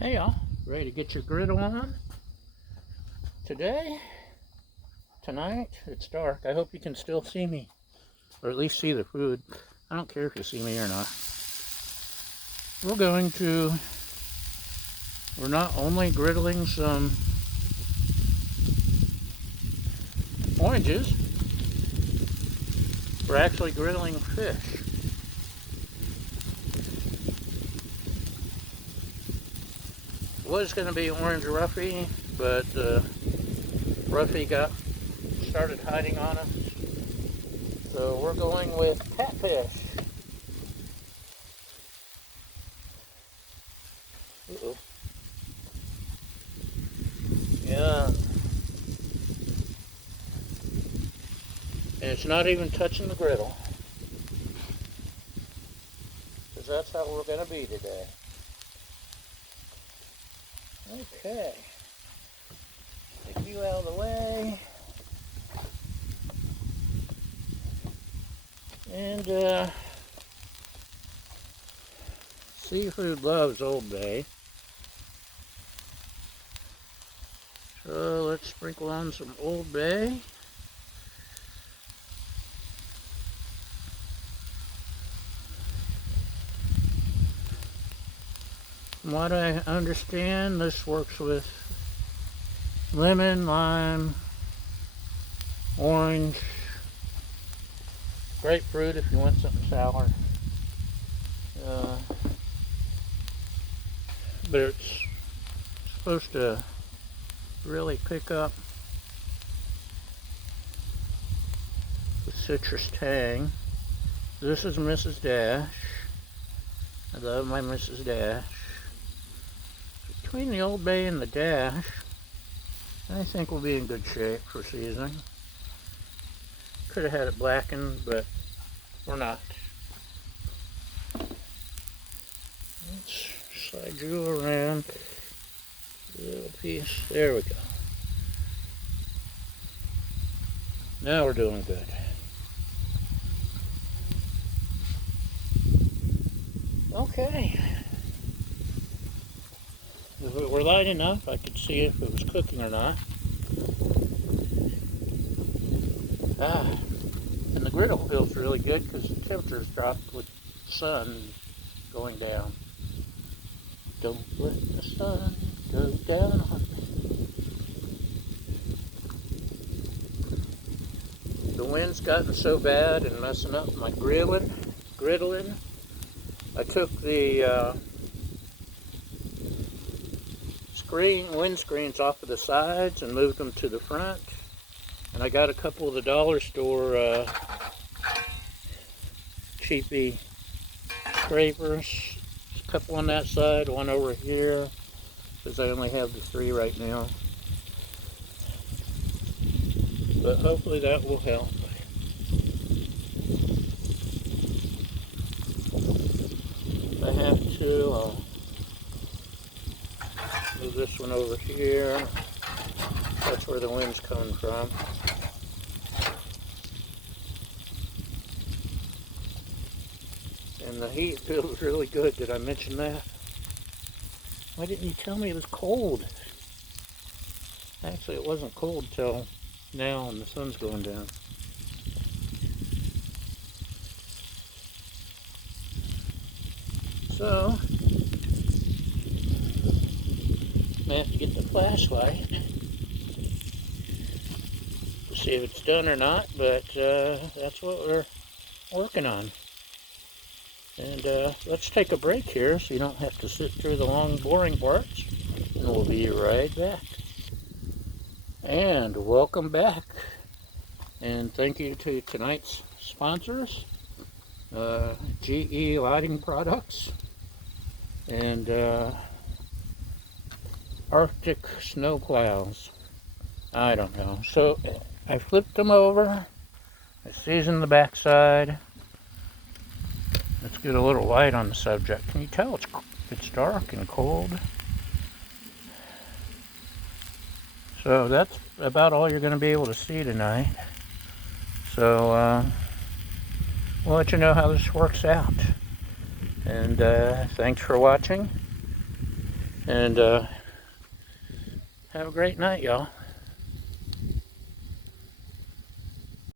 Hey y'all, ready to get your griddle on? Tonight, it's dark. I hope you can still see me, or at least see the food. I don't care if you see me or not. We're not only griddling some oranges, we're actually griddling fish. It was going to be orange roughy, but roughy started hiding on us. So we're going with catfish. Uh-oh. Yeah. And it's not even touching the griddle. Because that's how we're going to be today. Okay. Take you out of the way. And seafood loves Old Bay. So let's sprinkle on some Old Bay. From what I understand, this works with lemon, lime, orange, grapefruit if you want something sour. But it's supposed to really pick up the citrus tang. This is Mrs. Dash. I love my Mrs. Dash. Between the Old Bay and the Dash, I think we'll be in good shape for seasoning. Could have had it blackened, but we're not. Let's slide you around a little piece. There we go. Now we're doing good. Okay. If it were light enough, I could see if it was cooking or not. And the griddle feels really good because the temperature's dropped with the sun going down. Don't let the sun go down on me. The wind's gotten so bad and messing up my griddling. I took the windscreens off of the sides and moved them to the front. And I got a couple of the dollar store cheapy scrapers. A couple on that side, one over here, because I only have the 3 right now. But hopefully that will help. If I have to, I'll move this one over here. That's where the wind's coming from. And the heat feels really good. Did I mention that? Why didn't you tell me it was cold? Actually, it wasn't cold till now and the sun's going down. So, I have to get the flashlight to see if it's done or not, but that's what we're working on. And let's take a break here so you don't have to sit through the long, boring parts. And we'll be right back. And welcome back. And thank you to tonight's sponsors, GE Lighting Products and Arctic Snow Plows. I don't know. So I flipped them over. I seasoned the backside. Let's get a little light on the subject. Can you tell it's dark and cold? So that's about all you're going to be able to see tonight. So we'll let you know how this works out. And thanks for watching. And have a great night, y'all.